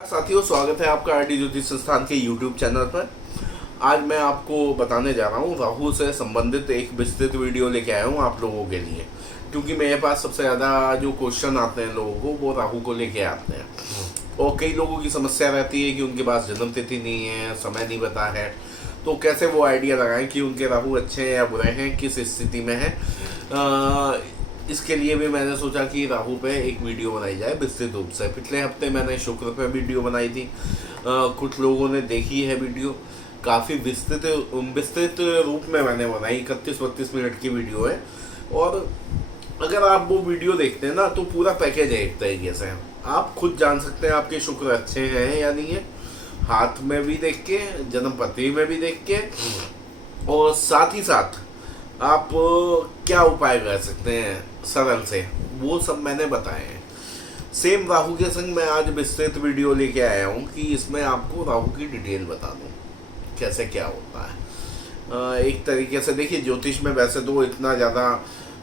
साथियों, स्वागत है आपका आरडी ज्योतिष संस्थान के यूट्यूब चैनल पर। आज मैं आपको बताने जा रहा हूँ, राहु से संबंधित एक विस्तृत वीडियो लेके आया हूँ आप लोगों के लिए, क्योंकि मेरे पास सबसे ज़्यादा जो क्वेश्चन आते हैं लोगों को वो राहु को लेके आते हैं। और कई लोगों की समस्या रहती है कि उनके पास जन्म तिथि नहीं है, समय नहीं पता है, तो कैसे वो आइडिया लगाएं कि उनके राहु अच्छे हैं या बुरे हैं, किस स्थिति में है। इसके लिए भी मैंने सोचा कि राहु पे एक वीडियो बनाई जाए विस्तृत रूप से। पिछले हफ्ते मैंने शुक्र पे वीडियो बनाई थी, कुछ लोगों ने देखी है वीडियो, काफ़ी विस्तृत रूप में मैंने बनाई। 31-32 मिनट की वीडियो है, और अगर आप वो वीडियो देखते हैं ना तो पूरा पैकेज है। एक तरीके से आप खुद जान सकते हैं आपके शुक्र अच्छे हैं या नहीं है, हाथ में भी देख के, जन्म पत्री में भी देख के, और साथ ही साथ आप क्या उपाय कर सकते हैं सरल से, वो सब मैंने बताए हैं। सेम राहु के संग मैं आज विस्तृत वीडियो लेके आया हूँ कि इसमें आपको राहु की डिटेल बता दूँ कैसे क्या होता है। एक तरीके से देखिए, ज्योतिष में वैसे तो इतना ज़्यादा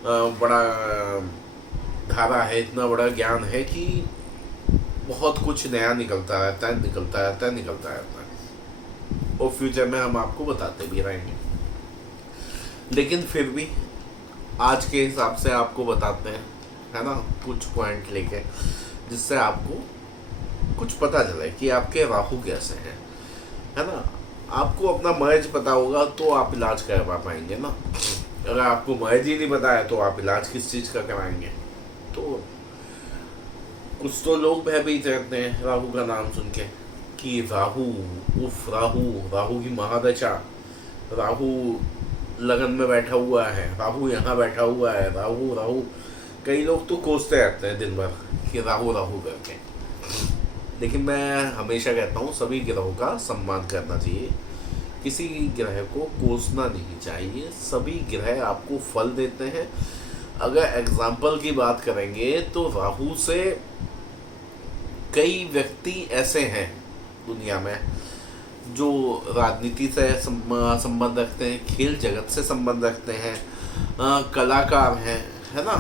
बड़ा धारा है, इतना बड़ा ज्ञान है कि बहुत कुछ नया निकलता रहता है, और फ्यूचर में हम आपको बताते भी रहेंगे। लेकिन फिर भी आज के हिसाब से आपको बताते हैं, है ना, कुछ पॉइंट लेके, जिससे आपको कुछ पता चले कि आपके राहु कैसे हैं, है ना। आपको अपना मर्ज पता होगा तो आप इलाज करवा पाएंगे ना। अगर आपको मर्ज ही नहीं पता है तो आप इलाज किस चीज़ का कराएंगे। तो कुछ तो लोग भयभीत रहते हैं राहु का नाम सुन के कि राहु, उफ राहु की महादशा, राहु लगन में बैठा हुआ है, राहु यहाँ बैठा हुआ है, राहु। कई लोग तो कोसते रहते हैं दिन भर कि राहु करके। लेकिन मैं हमेशा कहता हूँ सभी ग्रहों का सम्मान करना चाहिए, किसी ग्रह को कोसना नहीं चाहिए। सभी ग्रह आपको फल देते हैं। अगर एग्जाम्पल की बात करेंगे तो राहु से कई व्यक्ति ऐसे हैं दुनिया में जो राजनीति से संबंध रखते हैं, खेल जगत से संबंध रखते हैं, कलाकार हैं, है ना,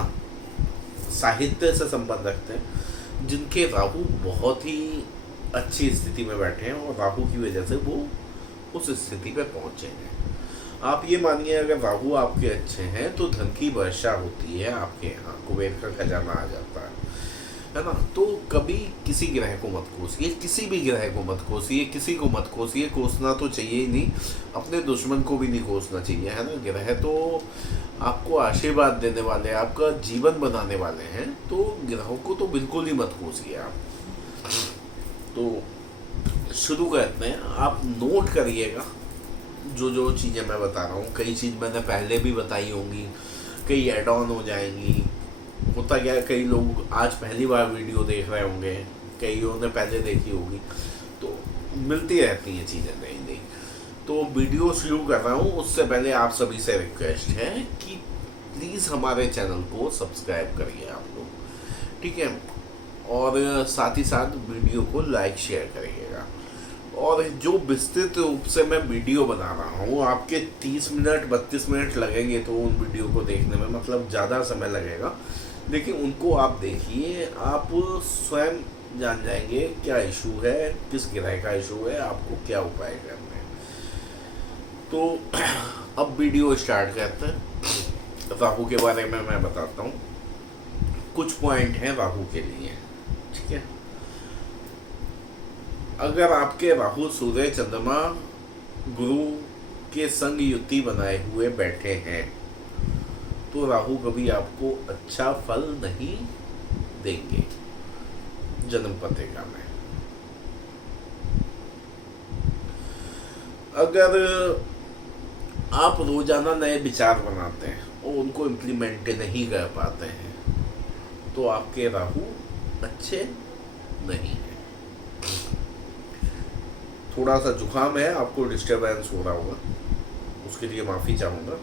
साहित्य से संबंध रखते हैं, जिनके राहु बहुत ही अच्छी स्थिति में बैठे हैं, और राहु की वजह से वो उस स्थिति पे पहुंचे हैं। आप ये मानिए, अगर राहु आपके अच्छे हैं तो धन की वर्षा होती है आपके यहाँ, कुबेर का खजाना आ जाता है ना। तो कभी किसी ग्रह को मत कोसिए, किसी भी ग्रह को मत कोसिए, किसी को मत कोसिए। कोसना तो चाहिए ही नहीं, अपने दुश्मन को भी नहीं कोसना चाहिए, है ना। ग्रह तो आपको आशीर्वाद देने वाले, आपका जीवन बनाने वाले हैं, तो ग्रहों को तो बिल्कुल ही मत कोसिए आप। तो शुरू करते हैं। आप नोट करिएगा जो चीज़ें मैं बता रहा हूँ। कई चीज़ मैंने पहले भी बताई होंगी, कई एड ऑन हो जाएंगी। होता क्या है, कई लोग आज पहली बार वीडियो देख रहे होंगे, कईयों ने पहले देखी होगी, तो मिलती रहती हैं चीज़ें नई नई। तो वीडियो शुरू कर रहा हूँ, उससे पहले आप सभी से रिक्वेस्ट है कि प्लीज़ हमारे चैनल को सब्सक्राइब करिए आप लोग, ठीक है, और साथ ही साथ वीडियो को लाइक शेयर करिएगा। और जो विस्तृत रूप से मैं वीडियो बना रहा हूँ, आपके 30 मिनट 32 मिनट लगेंगे तो उन वीडियो को देखने में, मतलब ज़्यादा समय लगेगा, लेकिन उनको आप देखिए, आप स्वयं जान जाएंगे क्या इशू है, किस ग्रह का इशू है, आपको क्या उपाय करने हैं। तो अब वीडियो स्टार्ट करते हैं। राहु के बारे में मैं बताता हूँ, कुछ पॉइंट हैं राहु के लिए, ठीक है। अगर आपके राहु सूर्य चंद्रमा गुरु के संग युति बनाए हुए बैठे हैं तो राहु कभी आपको अच्छा फल नहीं देंगे जन्म पत्रिका में। अगर आप रोजाना नए विचार बनाते हैं और उनको इम्प्लीमेंट नहीं कर पाते हैं तो आपके राहु अच्छे नहीं हैं। थोड़ा सा जुकाम है, आपको डिस्टर्बेंस हो रहा होगा, उसके लिए माफ़ी चाहूँगा।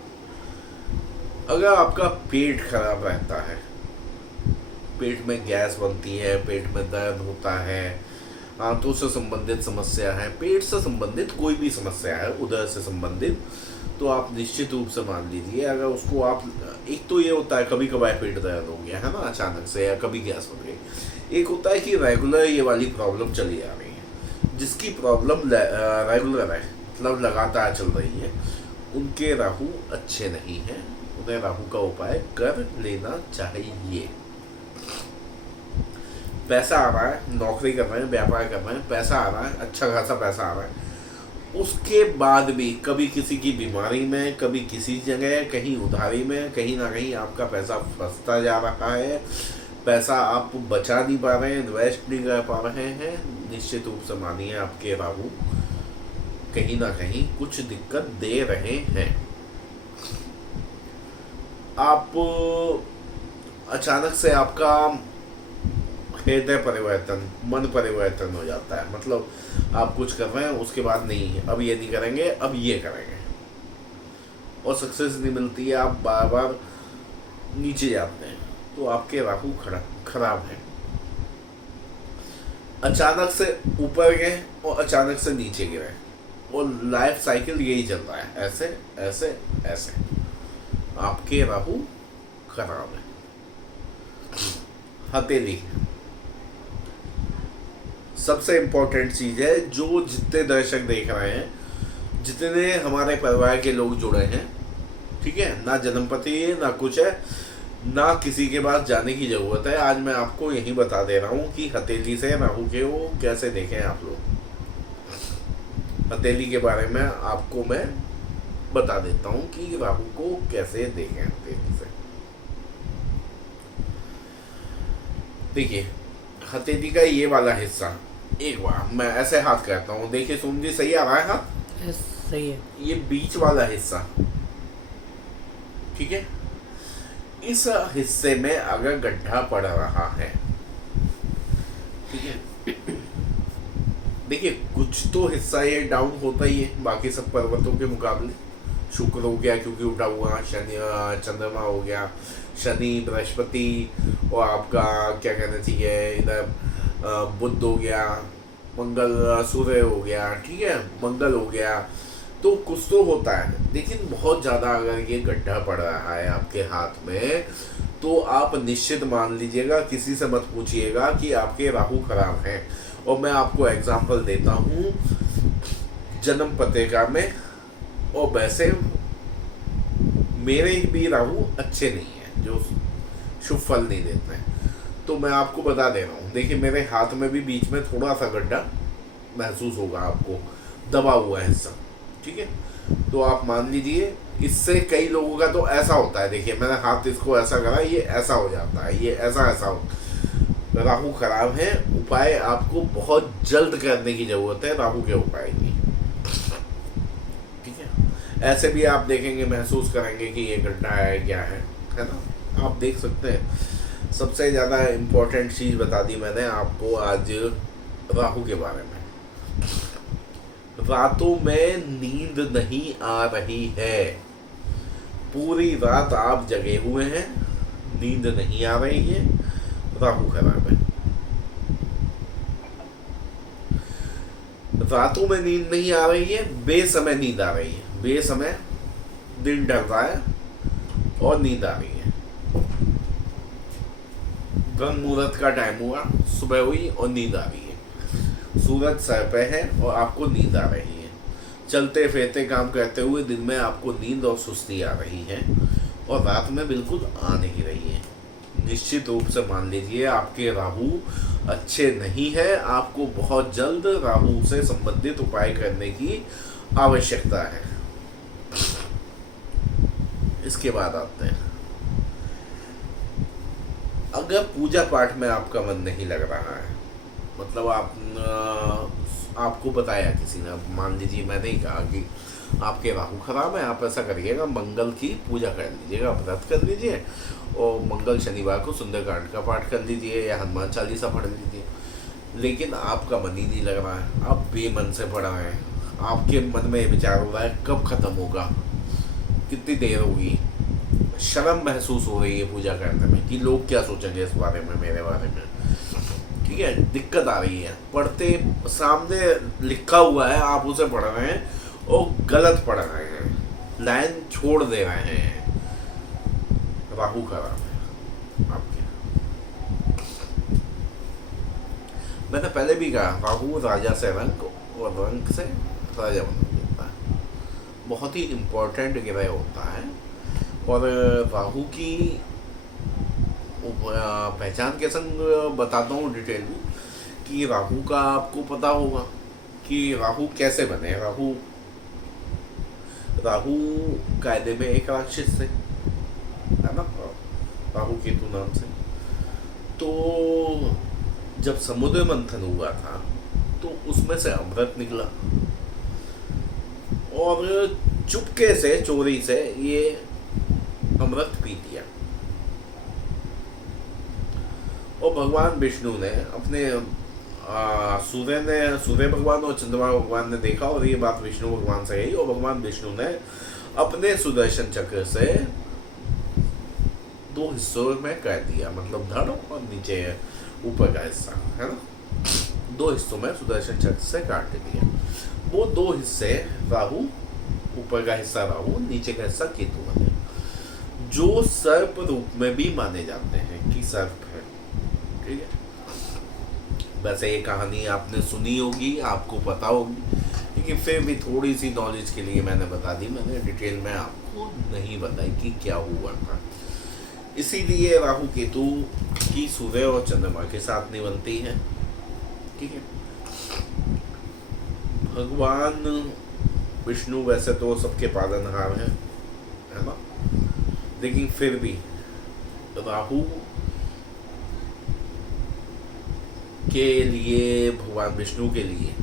अगर आपका पेट खराब रहता है, पेट में गैस बनती है, पेट में दर्द होता है, आंतों से संबंधित समस्या है, पेट से संबंधित कोई भी समस्या है, उदर से संबंधित, तो आप निश्चित रूप से मान लीजिए, अगर उसको आप, एक तो ये होता है कभी कभार पेट दर्द हो गया, है ना, अचानक से, या कभी गैस बन गई, एक होता है कि रेगुलर ये वाली प्रॉब्लम चली आ रही है, जिसकी प्रॉब्लम रेगुलर है, मतलब लगातार चल रही है, उनके राहु अच्छे नहीं हैं, उन्हें राहु का उपाय कर लेना चाहिए। पैसा आ रहा है, नौकरी कर रहे हैं, व्यापार कर रहे हैं, पैसा आ रहा है, अच्छा खासा पैसा आ रहा है, उसके बाद भी कभी किसी की बीमारी में, कभी किसी जगह, कहीं उधारी में, कहीं ना कहीं आपका पैसा फंसता जा रहा है, पैसा आप बचा नहीं पा रहे हैं, इन्वेस्ट नहीं कर पा रहे हैं। निश्चित रूप से मानिए आपके राहु कहीं ना कहीं कुछ दिक्कत दे रहे हैं। आप अचानक से आपका हृदय परिवर्तन, मन परिवर्तन हो जाता है, मतलब आप कुछ कर रहे हैं, उसके बाद नहीं, अब ये नहीं करेंगे, अब ये करेंगे, और सक्सेस नहीं मिलती है, आप बार बार नीचे जाते हैं, तो आपके राहु खराब है। अचानक से ऊपर गए और अचानक से नीचे गिरे, और लाइफ साइकिल यही चल रहा है, ऐसे ऐसे ऐसे, आपके राहु खराब है। हथेली सबसे इम्पोर्टेंट चीज है, जो जितने दर्शक देख रहे हैं, जितने हमारे परिवार के लोग जुड़े हैं, ठीक है, ना जन्मपति है, ना कुछ है, ना किसी के पास जाने की जरूरत है। आज मैं आपको यही बता दे रहा हूँ कि हथेली से राहु के वो कैसे देखें आप लोग। हथेली के बारे में आपको मैं बता देता हूँ कि राहु को कैसे देखें हथेली से। देखिए, हथेली का ये वाला हिस्सा, एक बार मैं ऐसे हाथ करता हूँ, देखिए सुन जी, सही आ रहा है हाथ? सही है। ये बीच वाला हिस्सा, ठीक है, इस हिस्से में अगर गड्ढा पड़ रहा है, ठीक है, देखिए कुछ तो हिस्सा ये डाउन होता ही है, बाकी सब पर्वतों के मुकाबले। शुक्र हो गया क्योंकि उठा हुआ, शनि, चंद्रमा हो गया, शनि, बृहस्पति, और आपका क्या कहना चाहिए इधर बुध हो गया, मंगल, सूर्य हो गया, ठीक है, मंगल हो गया, तो कुछ तो होता है। लेकिन बहुत ज़्यादा अगर ये गड्ढा पड़ रहा है आपके हाथ में, तो आप निश्चित मान लीजिएगा, किसी से मत पूछिएगा कि आपके राहु खराब हैं। और मैं आपको एग्जांपल देता हूँ जन्म पत्रिका में, और वैसे मेरे भी राहु अच्छे नहीं हैं, जो शुभ फल नहीं देते हैं, तो मैं आपको बता दे रहा हूँ। देखिए मेरे हाथ में भी बीच में थोड़ा सा गड्ढा महसूस होगा आपको, दबा हुआ है हिस्सा, ठीक है, तो आप मान लीजिए, इससे कई लोगों का तो ऐसा होता है। देखिए मैंने हाथ इसको ऐसा करा, ये ऐसा हो जाता है, ये ऐसा ऐसा हो, राहु खराब है। उपाय आपको बहुत जल्द करने की जरूरत है, राहु के उपाय की, ठीक है। ऐसे भी आप देखेंगे, महसूस करेंगे कि ये गड्ढा है, क्या है ना, आप देख सकते हैं। सबसे ज़्यादा इम्पोर्टेंट चीज़ बता दी मैंने आपको आज राहु के बारे में। रातों में नींद नहीं आ रही है, पूरी रात आप जगे हुए हैं, नींद नहीं आ रही है, राहु खराब है। रातों में नींद नहीं आ रही है, बेसमय नींद आ रही है, बेसमय दिन ढल रहा है और नींद आ रही है। ब्रह्म मुहूर्त का टाइम हुआ, सुबह हुई और नींद आ रही है, सूरज सर पे है और आपको नींद आ रही है। चलते फिरते काम करते हुए दिन में आपको नींद और सुस्ती आ रही है, और रात में बिल्कुल आ नहीं रही है। निश्चित रूप से मान लीजिए आपके राहु अच्छे नहीं है, आपको बहुत जल्द राहु से संबंधित उपाय करने की आवश्यकता है। इसके बाद आते हैं, अगर पूजा पाठ में आपका मन नहीं लग रहा है, मतलब आपको बताया किसी ने, मान लीजिए मैंने ही कहा कि आपके राहु खराब है, आप ऐसा करिएगा, मंगल की पूजा कर लीजिएगा, व्रत कर लीजिए, और मंगल शनिवार को सुंदरकांड का पाठ कर लीजिए या हनुमान चालीसा पढ़ लीजिए। लेकिन आपका मन ही नहीं लग रहा है, आप बेमन से पढ़ रहे हैं, आपके मन में विचार हो रहा है कब खत्म होगा, कितनी देर होगी, शर्म महसूस हो रही है पूजा करने में कि लोग क्या सोचेंगे इस बारे में, मेरे बारे में, ठीक है, दिक्कत आ रही है। पढ़ते सामने लिखा हुआ है, आप उसे पढ़ रहे हैं और गलत पढ़ रहे हैं, लाइन छोड़ दे रहे हैं, राहु खराब है आपके। मैंने पहले भी कहा, राहु राजा से रंक और रंक से राजा बना देता है, बहुत ही इम्पोर्टेंट ग्रह होता है। और राहु की पहचान के संग बताता हूँ डिटेल में कि राहु का आपको पता होगा कि राहु कैसे बने। राहु कायदे में एक राक्षस से, है ना, राहु केतु नाम से। तो जब समुद्र मंथन हुआ था तो उसमें से अमृत निकला और चुपके से, चोरी से ये अमृत पी लिया। और भगवान विष्णु ने अपने सूर्य भगवान और चंद्रमा भगवान ने देखा और ये बात विष्णु भगवान से गई, और भगवान विष्णु ने अपने सुदर्शन चक्र से 2 हिस्सों में कर दिया, मतलब धड़ और नीचे ऊपर का हिस्सा, है ना, 2 हिस्सों में सुदर्शन चक्र से काट दिया। वो 2 हिस्से राहु, ऊपर का हिस्सा राहु, नीचे का हिस्सा केतु बने, जो सर्प रूप में भी माने जाते हैं कि सर्प है। ठीक है, वैसे ये कहानी आपने सुनी होगी, आपको पता होगी, लेकिन फिर भी थोड़ी सी नॉलेज के लिए मैंने बता दी। मैंने डिटेल में आपको नहीं बताई कि क्या हुआ था। इसीलिए राहु केतु की सूर्य और चंद्रमा के साथ नहीं बनती है। ठीक है, भगवान विष्णु वैसे तो सबके पालनहार हैं, है ना, लेकिन फिर भी राहु के लिए, भगवान विष्णु के लिए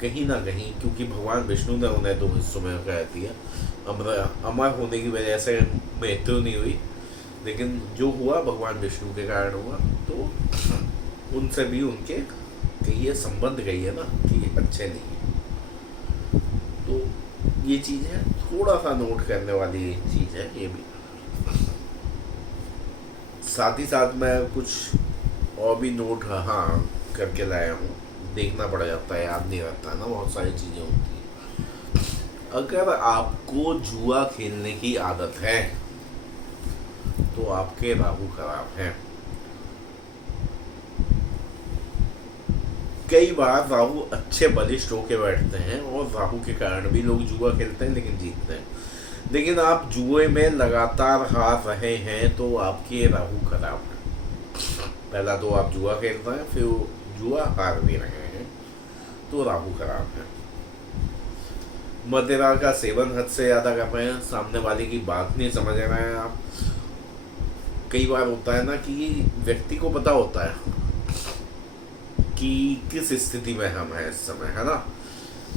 कहीं ना कहीं, क्योंकि भगवान विष्णु ने उन्हें 2 हिस्सों में कर दिया, अमर होने की वजह से मृत्यु नहीं हुई, लेकिन जो हुआ भगवान विष्णु के कारण हुआ। तो उनसे भी उनके कहिए संबंध गई है ना कि अच्छे नहीं है। तो ये चीज़ है, थोड़ा सा नोट करने वाली चीज़ है ये भी। साथ ही साथ मैं कुछ और भी नोट करके लाया हूँ, देखना पड़ जाता है, याद नहीं रहता है ना, बहुत सारी चीज़ें होती हैं। अगर आपको जुआ खेलने की आदत है तो आपके राहु खराब है। कई बार राहु अच्छे बलिष्ठ होके बैठते हैं और राहु के कारण भी लोग जुआ खेलते हैं लेकिन जीतते हैं। लेकिन आप जुए में लगातार हार रहे हैं तो आपके राहु खराब है। पहला तो आप जुआ खेल रहे हैं, फिर जुआ हार भी रहे हैं, तो राहु खराब है। मदिरा का सेवन हद से ज़्यादा कर रहे हैं, सामने वाले की बात नहीं समझ रहे हैं आप। कई बार होता है ना कि व्यक्ति को पता होता है कि किस स्थिति में हम हैं इस समय, है ना।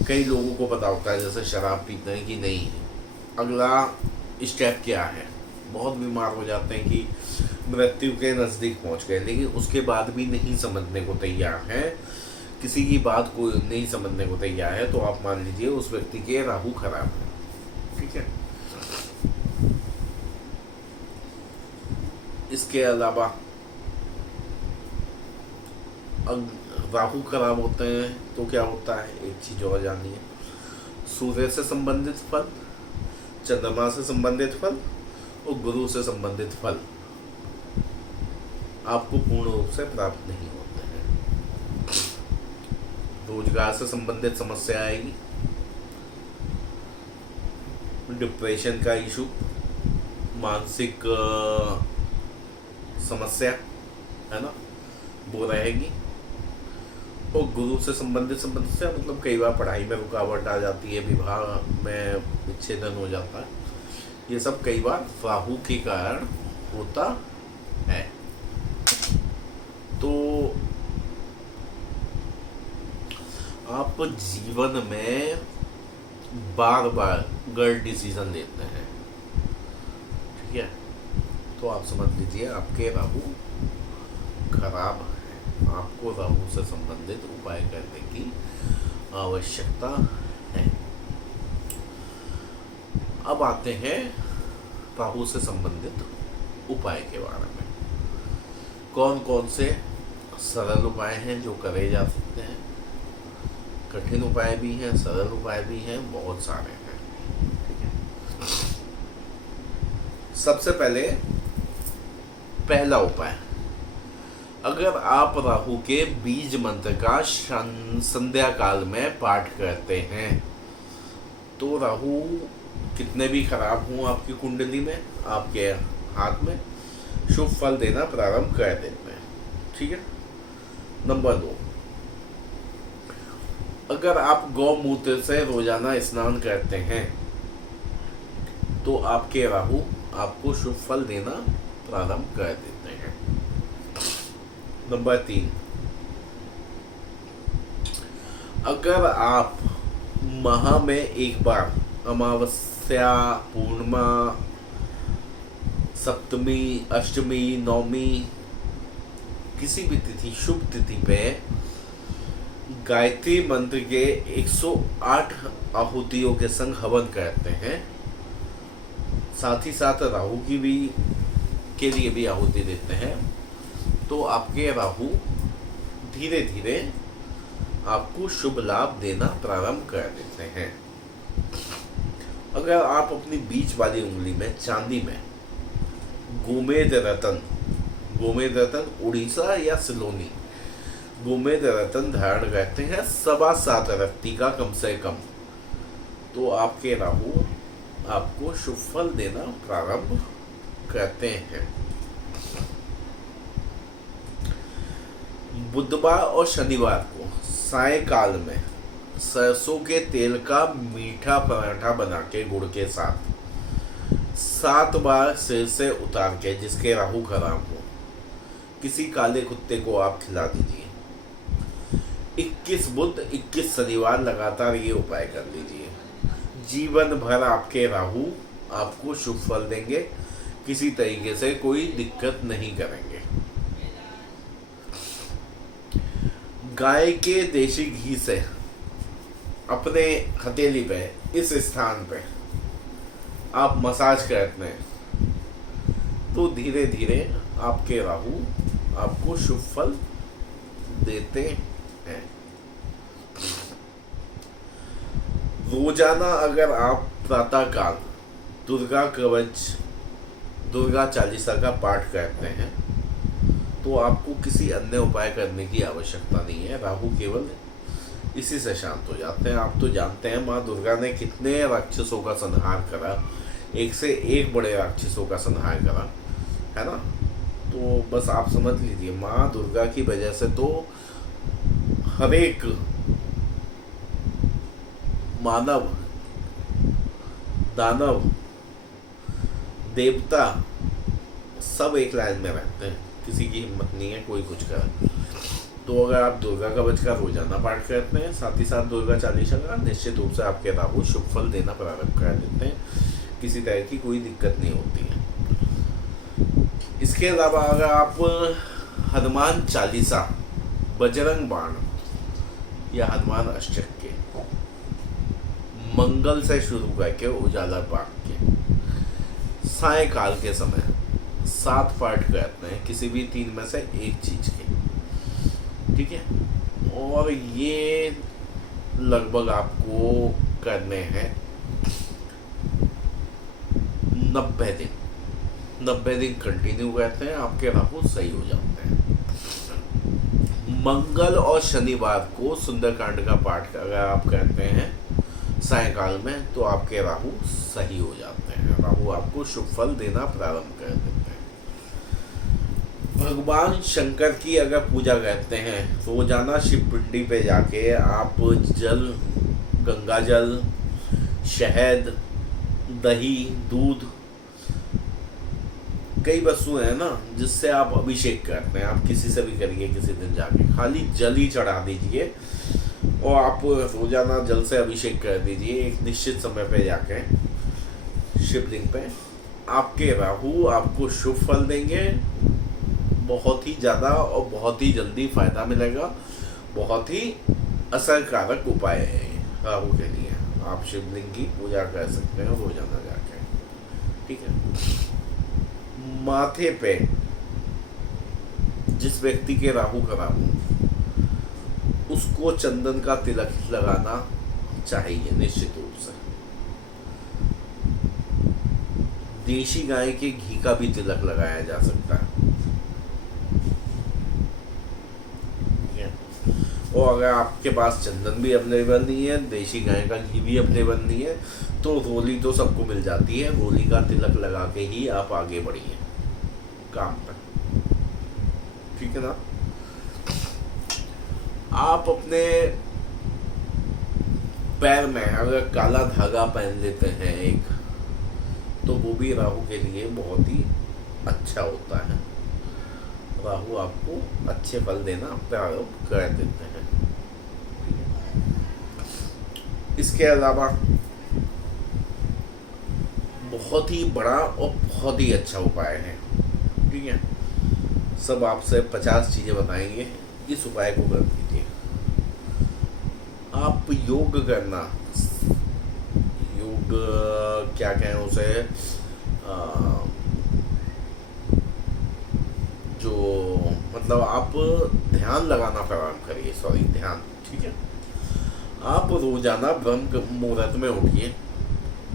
कई लोगों को पता होता है, जैसे शराब पीते हैं, कि नहीं अगला स्टेप क्या है, बहुत बीमार हो जाते हैं कि मृत्यु के नज़दीक पहुंच गए, लेकिन उसके बाद भी नहीं समझने को तैयार है, किसी की बात को नहीं समझने को तैयार है, तो आप मान लीजिए उस व्यक्ति के राहु खराब है। ठीक है, इसके अलावा राहु खराब होते हैं तो क्या होता है, एक चीज और जानिए। सूर्य से संबंधित फल, चंद्रमा से संबंधित फल और गुरु से संबंधित फल आपको पूर्ण रूप से प्राप्त नहीं होते हैं। रोजगार से संबंधित समस्या आएगी, डिप्रेशन का इशू, मानसिक समस्या, है ना, वो रहेगी। और गुरु से संबंधित समस्या मतलब कई बार पढ़ाई में रुकावट आ जाती है, विवाह में विच्छेदन हो जाता है, ये सब कई बार राहु के कारण होता है। तो आप जीवन में बार बार गलत डिसीजन लेते हैं, ठीक है, तो आप समझ लीजिए आपके राहु खराब है। आपको राहु से संबंधित उपाय करने की आवश्यकता है। अब आते हैं राहु से संबंधित उपाय के बारे में। कौन कौन से सरल उपाय हैं जो करे जा सकते हैं, कठिन उपाय भी हैं, सरल उपाय भी हैं, बहुत सारे हैं। ठीक है, सबसे पहले पहला उपाय, अगर आप राहु के बीज मंत्र का संध्या काल में पाठ करते हैं तो राहु कितने भी खराब हों आपकी कुंडली में, आपके हाथ में शुभ फल देना प्रारंभ कर देते हैं। ठीक है। नंबर 2, अगर आप गौमूत्र से रोजाना स्नान करते हैं तो आपके राहु आपको शुभ फल देना प्रारंभ कर देते हैं। नंबर 3, अगर आप माह में एक बार अमावस्या, पूर्णिमा, सप्तमी, अष्टमी, नवमी, किसी भी तिथि, शुभ तिथि पे गायत्री मंत्र के 108 आहुतियों के संग हवन करते हैं, साथ ही साथ राहु की भी के लिए भी आहुति देते हैं, तो आपके राहु धीरे धीरे आपको शुभ लाभ देना प्रारंभ कर देते हैं। अगर आप अपनी बीच वाली उंगली में चांदी में गोमेद रतन उड़ीसा या सिलोनी गोमेद रतन धारण करते हैं 7.25 रत्ती का कम से कम, तो आपके राहु आपको शुभ फल देना प्रारंभ करते हैं। बुधवार और शनिवार को सायंकाल में सरसों के तेल का मीठा पराठा बना के गुड़ के साथ 7 बार सिर से उतार के, जिसके राहु खराब हो, किसी काले कुत्ते को आप खिला दीजिए। 21 बुध 21 शनिवार लगातार ये उपाय कर लीजिए। जीवन भर आपके राहु आपको शुभ फल देंगे, किसी तरीके से कोई दिक्कत नहीं करेंगे। गाय के देशी घी से अपने हथेली पे, इस स्थान पे आप मसाज करते हैं तो धीरे धीरे आपके राहु आपको शुभ फल देते हैं। रोजाना अगर आप प्रातःकाल दुर्गा कवच, दुर्गा चालीसा का पाठ करते हैं तो आपको किसी अन्य उपाय करने की आवश्यकता नहीं है। राहु केवल इसी से शांत हो जाते हैं। आप तो जानते हैं माँ दुर्गा ने कितने राक्षसों का संहार करा, एक से एक बड़े राक्षसों का संहार करा, है ना। तो बस आप समझ लीजिए माँ दुर्गा की वजह से तो हर एक मानव, दानव, देवता सब एक लाइन में रहते हैं, किसी की हिम्मत नहीं है कोई कुछ करे। तो अगर आप दुर्गा कवच का रोजाना पाठ करते हैं, साथ ही साथ दुर्गा चालीसा का, निश्चित रूप से आपके राहु शुभ फल देना प्रारंभ कर देते हैं, किसी तरह की कोई दिक्कत नहीं होती है। इसके अलावा अगर आप हनुमान चालीसा, बजरंग बाण या हनुमान अष्टक के मंगल से शुरू करके उजाला पाठ के सायकाल के समय 7 पाठ करते हैं, किसी भी 3 में से एक चीज के, ठीक है। और ये लगभग आपको करने हैं 90 दिन। 90 दिन कंटिन्यू करते हैं, आपके राहु सही हो जाते हैं। मंगल और शनिवार को सुंदरकांड का पाठ अगर आप करते हैं सायंकाल में तो आपके राहु सही हो जाते हैं, राहु आपको शुभ फल देना प्रारंभ कर देते हैं। भगवान शंकर की अगर पूजा करते हैं, रोजाना शिव पिंडी पे जाके आप जल, गंगा जल, शहद, दही, दूध, कई वस्तुएं हैं ना जिससे आप अभिषेक करते हैं, आप किसी से भी करिए, किसी दिन जाके खाली जल ही चढ़ा दीजिए और आप रोजाना जल से अभिषेक कर दीजिए एक निश्चित समय पे जाके शिवलिंग पे। आपके राहु आपको शुभ फल देंगे, बहुत ही ज़्यादा और बहुत ही जल्दी फायदा मिलेगा। बहुत ही असरकारक उपाय है राहु के लिए। आप शिवलिंग की पूजा कर सकते हैं रोजाना जाके, ठीक है। माथे पे जिस व्यक्ति के राहु खराब हो उसको चंदन का तिलक लगाना चाहिए निश्चित रूप से। देशी गाय के घी का भी तिलक लगाया जा सकता है, और अगर आपके पास चंदन भी अवेलेबल नहीं है, देसी गाय का घी भी अवेलेबल नहीं है, तो रोली तो सबको मिल जाती है। रोली का तिलक लगा के ही आप आगे बढ़िए काम पर, ठीक है ना। आप अपने पैर में अगर काला धागा पहन लेते हैं एक, तो वो भी राहु के लिए बहुत ही अच्छा होता है। राहु आपको अच्छे फल देना प्रारंभ कर देते हैं। इसके अलावा बहुत ही बड़ा और बहुत ही अच्छा उपाय है, ठीक है। सब आपसे 50 चीजें बताएंगे, इस उपाय को कर दीजिए। आप योग करना, योग क्या कहें उसे, जो मतलब आप ध्यान लगाना प्रारंभ करिए, सॉरी ध्यान, ठीक है। आप रोजाना ब्रह्म मुहूर्त में उठिए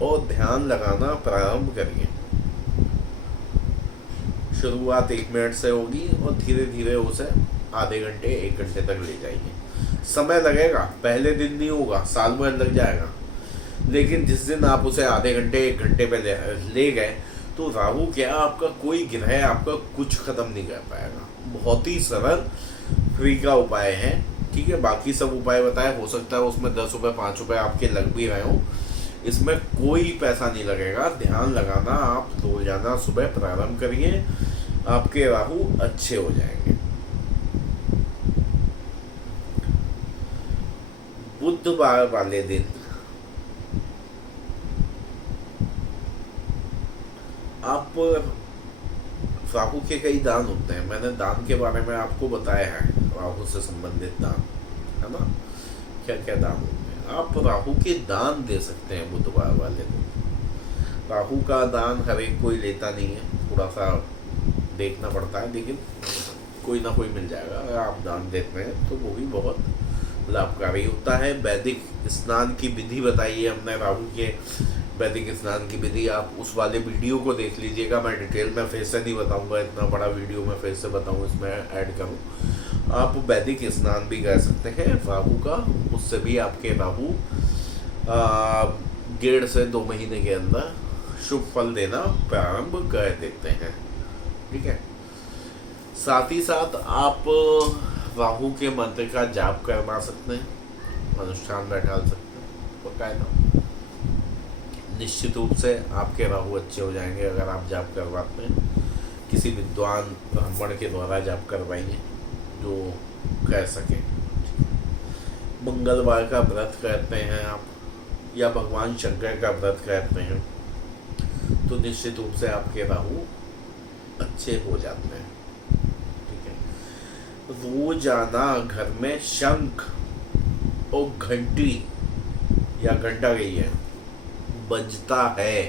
और ध्यान लगाना प्रारंभ करिए। शुरुआत 1 मिनट से होगी और धीरे धीरे उसे आधे घंटे 1 घंटे तक ले जाइए। समय लगेगा, पहले दिन नहीं होगा, साल भर लग जाएगा, लेकिन जिस दिन आप उसे आधे घंटे 1 घंटे पे ले गए, तो राहु क्या आपका कोई ग्रह आपका कुछ खत्म नहीं कर पाएगा। बहुत ही सरल फ्री का उपाय है, ठीक है। बाकी सब उपाय बताए, हो सकता है उसमें 10 रुपये 5 रुपये आपके लग भी रहे हो, इसमें कोई पैसा नहीं लगेगा। ध्यान लगाना आप रोजाना सुबह प्रारंभ करिए, आपके राहु अच्छे हो जाएंगे। बुधवार वाले दिन आप, राहु के कई दान होते हैं, मैंने दान के बारे में आपको बताया है, राहु से संबंधित दान, है ना, क्या क्या दान होते हैं। आप राहु के दान दे सकते हैं बुधवार वाले दिन। राहु का दान हर एक कोई लेता नहीं है, थोड़ा सा देखना पड़ता है, लेकिन कोई ना कोई मिल जाएगा। अगर आप दान देते हैं तो वो भी बहुत लाभकारी होता है। वैदिक स्नान की विधि बताइए हमने राहु के, वैदिक स्नान की विधि आप उस वाले वीडियो को देख लीजिएगा। मैं डिटेल में फिर से नहीं बताऊंगा, इतना बड़ा वीडियो मैं फिर से बताऊँ इसमें ऐड करूँ। आप वैदिक स्नान भी कर सकते हैं राहु का, उससे भी आपके राहु 1.5 से 2 महीने के अंदर शुभ फल देना प्रारंभ कर देते हैं, ठीक है। साथ ही साथ आप राहु के मंत्र का जाप करवा सकते हैं, अनुष्ठान बैठा सकते हैं, बकायदा। निश्चित रूप से आपके राहु अच्छे हो जाएंगे अगर आप जाप करवाते हैं। किसी विद्वान ब्राह्मण के द्वारा जाप करवाइए जो कर सके। मंगलवार का व्रत करते हैं आप, या भगवान शंकर का व्रत करते हैं, तो निश्चित रूप से आपके राहु अच्छे हो जाते हैं, ठीक है। रोजाना घर में शंख और घंटी या घंटा गई है बजता है,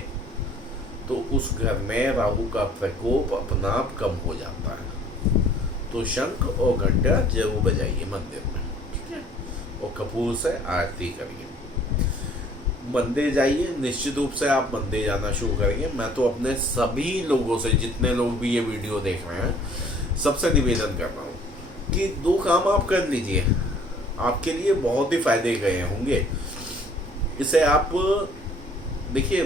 तो उस घर में राहु का प्रकोप अपना आप कम हो जाता है। तो शंख और घंटा जरूर बजाइए मंदिर में, ठीक है, और कपूर से आरती करिए। मंदिर जाइए, निश्चित रूप से आप मंदिर जाना शुरू करेंगे। मैं तो अपने सभी लोगों से, जितने लोग भी ये वीडियो देख रहे हैं, सबसे निवेदन कर रहा हूँ कि 2 काम आप कर लीजिए, आपके लिए बहुत ही फायदे गए होंगे। इसे आप देखिए,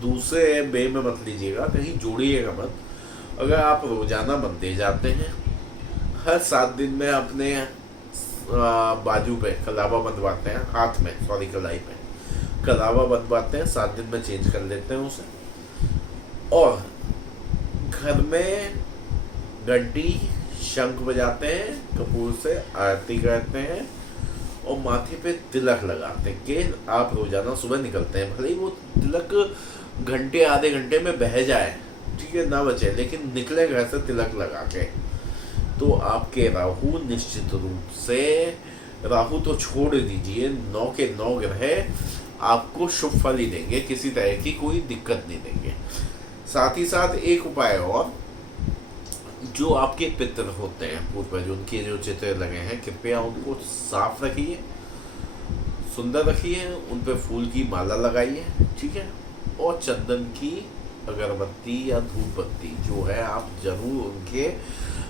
दूसरे वे में मत लीजिएगा, कहीं जोड़िएगा मत। अगर आप रोजाना मंदिर जाते हैं, हर 7 दिन में अपने बाजू पे कलावा बंधवाते हैं, हाथ में, सॉरी कलाई पे कलावा बंधवाते हैं, 7 दिन में चेंज कर लेते हैं उसे, और घर में घंटी शंख बजाते हैं, कपूर से आरती करते हैं और माथे पे तिलक लगाते हैं कि आप रोजाना सुबह निकलते हैं। भले ही वो तिलक घंटे आधे घंटे में बह जाए, ठीक है, ना बचे, लेकिन निकले घर से तिलक लगा के, तो आपके राहु निश्चित रूप से, राहु तो छोड़ दीजिए, 9 के 9 ग्रह आपको शुभ फल ही देंगे, किसी तरह की कोई दिक्कत नहीं देंगे। साथ ही साथ एक उपाय और, जो आपके पितर होते हैं पूर्वज, उनके जो चित्र लगे हैं, कृपया उनको साफ रखिए, सुंदर रखिए, उन पे फूल की माला लगाइए, ठीक है, और चंदन की अगरबत्ती या धूप बत्ती जो है आप जरूर उनके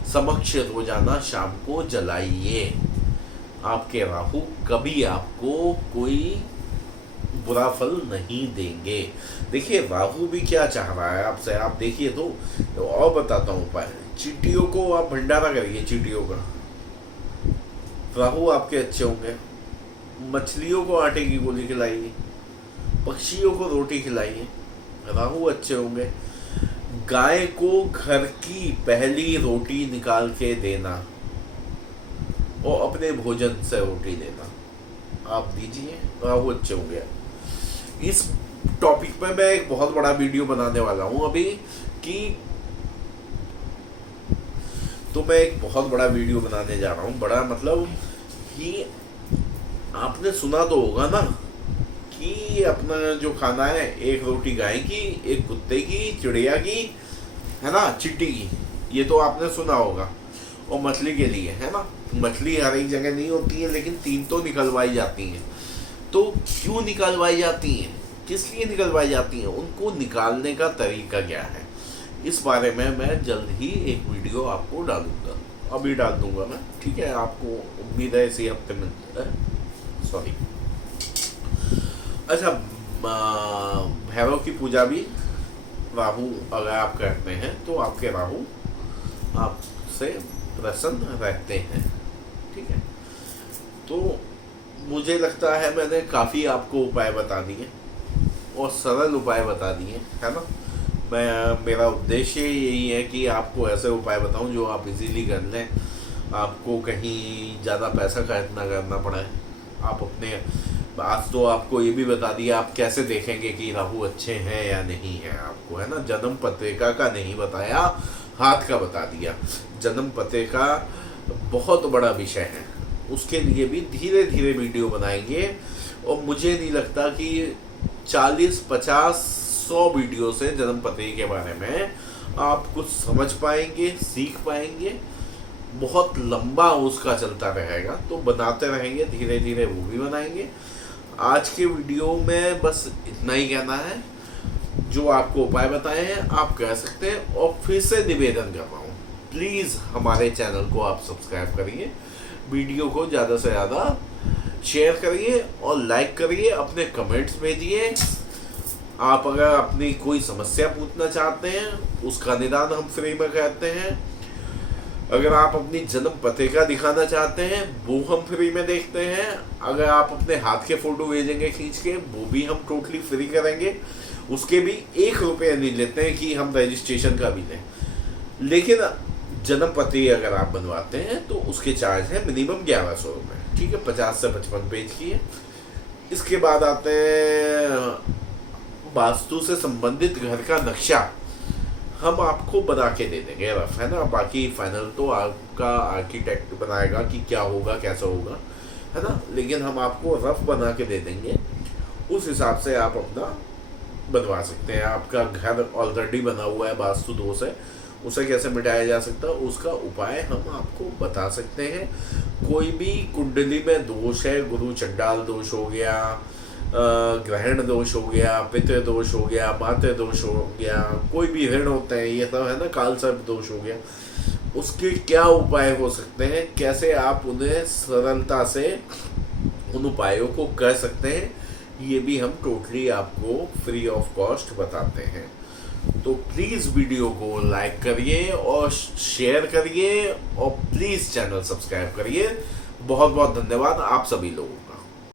समक्ष रोजाना शाम को जलाइए। आपके राहु कभी आपको कोई बुरा फल नहीं देंगे। देखिए राहु भी क्या चाह रहा है आपसे, आप देखिए तो और बताता हूँ उपाय। चींटियों को आप भंडारा करिए, चींटियों का, राहु आपके अच्छे होंगे। मछलियों को आटे की गोली खिलाइए, पक्षियों को रोटी खिलाइए, राहु अच्छे होंगे। गाय को घर की पहली रोटी निकाल के देना और अपने भोजन से रोटी देना, आप दीजिए, राहु अच्छे होंगे। इस टॉपिक पे मैं एक बहुत बड़ा वीडियो बनाने वाला हूं अभी कि तो मैं एक बहुत बड़ा वीडियो बनाने जा रहा हूं। बड़ा मतलब कि आपने सुना तो होगा ना कि अपना जो खाना है, एक रोटी गाय की, एक कुत्ते की, चिड़िया की, है ना, चींटी की, ये तो आपने सुना होगा। और मछली के लिए, है ना, मछली हर एक जगह नहीं होती है, लेकिन 3 तो निकलवाई जाती हैं। तो क्यों निकलवाई जाती हैं, किस लिए निकलवाई जाती हैं, उनको निकालने का तरीका क्या है, इस बारे में मैं जल्द ही एक वीडियो आपको डालूंगा, अभी डाल दूंगा मैं, ठीक है। आपको उम्मीद है इसी हफ्ते में, सॉरी। अच्छा, भैरव की पूजा भी राहु अगर आप करते हैं तो आपके राहु आपसे प्रसन्न रहते हैं, ठीक है। तो मुझे लगता है मैंने काफ़ी आपको उपाय बता दिए और सरल उपाय बता दिए, है ना। मेरा उद्देश्य यही है कि आपको ऐसे उपाय बताऊं जो आप इजीली कर लें, आपको कहीं ज़्यादा पैसा खर्च ना करना पड़े। आप अपने, आज तो आपको ये भी बता दिया आप कैसे देखेंगे कि राहु अच्छे हैं या नहीं है आपको, है ना। जन्म पत्रिका का नहीं बताया, हाथ का बता दिया। जन्म पत्रिका बहुत बड़ा विषय है, उसके लिए भी धीरे धीरे वीडियो बनाएंगे। और मुझे नहीं लगता कि 40, 50, 100 वीडियो से जन्म पत्रिका के बारे में आप कुछ समझ पाएंगे, सीख पाएंगे। बहुत लंबा उसका चलता रहेगा, तो बनाते रहेंगे, धीरे धीरे वो भी बनाएंगे। आज के वीडियो में बस इतना ही कहना है, जो आपको उपाय बताए हैं आप कह सकते हैं। और फिर से निवेदन कर रहा हूँ, प्लीज़ हमारे चैनल को आप सब्सक्राइब करिए, वीडियो को ज़्यादा से ज़्यादा शेयर करिए और लाइक करिए, अपने कमेंट्स भेजिए। आप अगर अपनी कोई समस्या पूछना चाहते हैं उसका निदान हम फ्री में करते हैं। अगर आप अपनी जन्म पत्रिका दिखाना चाहते हैं वो हम फ्री में देखते हैं। अगर आप अपने हाथ के फोटो भेजेंगे खींच के, वो भी हम टोटली फ्री करेंगे। उसके भी 1 रुपया नहीं लेते हैं कि हम रजिस्ट्रेशन का भी लें। लेकिन जन्म पत्रिका अगर आप बनवाते हैं तो उसके चार्ज है मिनिमम 1100 रुपये, ठीक है। 50 से 55 पेज की है। इसके बाद आते हैं वास्तु से संबंधित घर का नक्शा, हम आपको बना के दे देंगे रफ, है ना। बाकी फाइनल तो आपका आर्किटेक्ट बनाएगा कि क्या होगा, कैसा होगा, है ना। लेकिन हम आपको रफ बना के दे देंगे, उस हिसाब से आप अपना बनवा सकते हैं। आपका घर ऑलरेडी बना हुआ है, वास्तु दोष है, उसे कैसे मिटाया जा सकता है उसका उपाय हम आपको बता सकते हैं। कोई भी कुंडली में दोष है, गुरु चंडाल दोष हो गया, ग्रहण दोष हो गया, पितृ दोष हो गया, मातृ दोष हो गया, कोई भी ऋण होते हैं, ये सब है ना, काल सर्प दोष हो गया, उसके क्या उपाय हो सकते हैं, कैसे आप उन्हें सरलता से उन उपायों को कर सकते हैं, ये भी हम टोटली आपको फ्री ऑफ कॉस्ट बताते हैं। तो प्लीज़ वीडियो को लाइक करिए और शेयर करिए और प्लीज़ चैनल सब्सक्राइब करिए। बहुत बहुत धन्यवाद आप सभी लोगों का।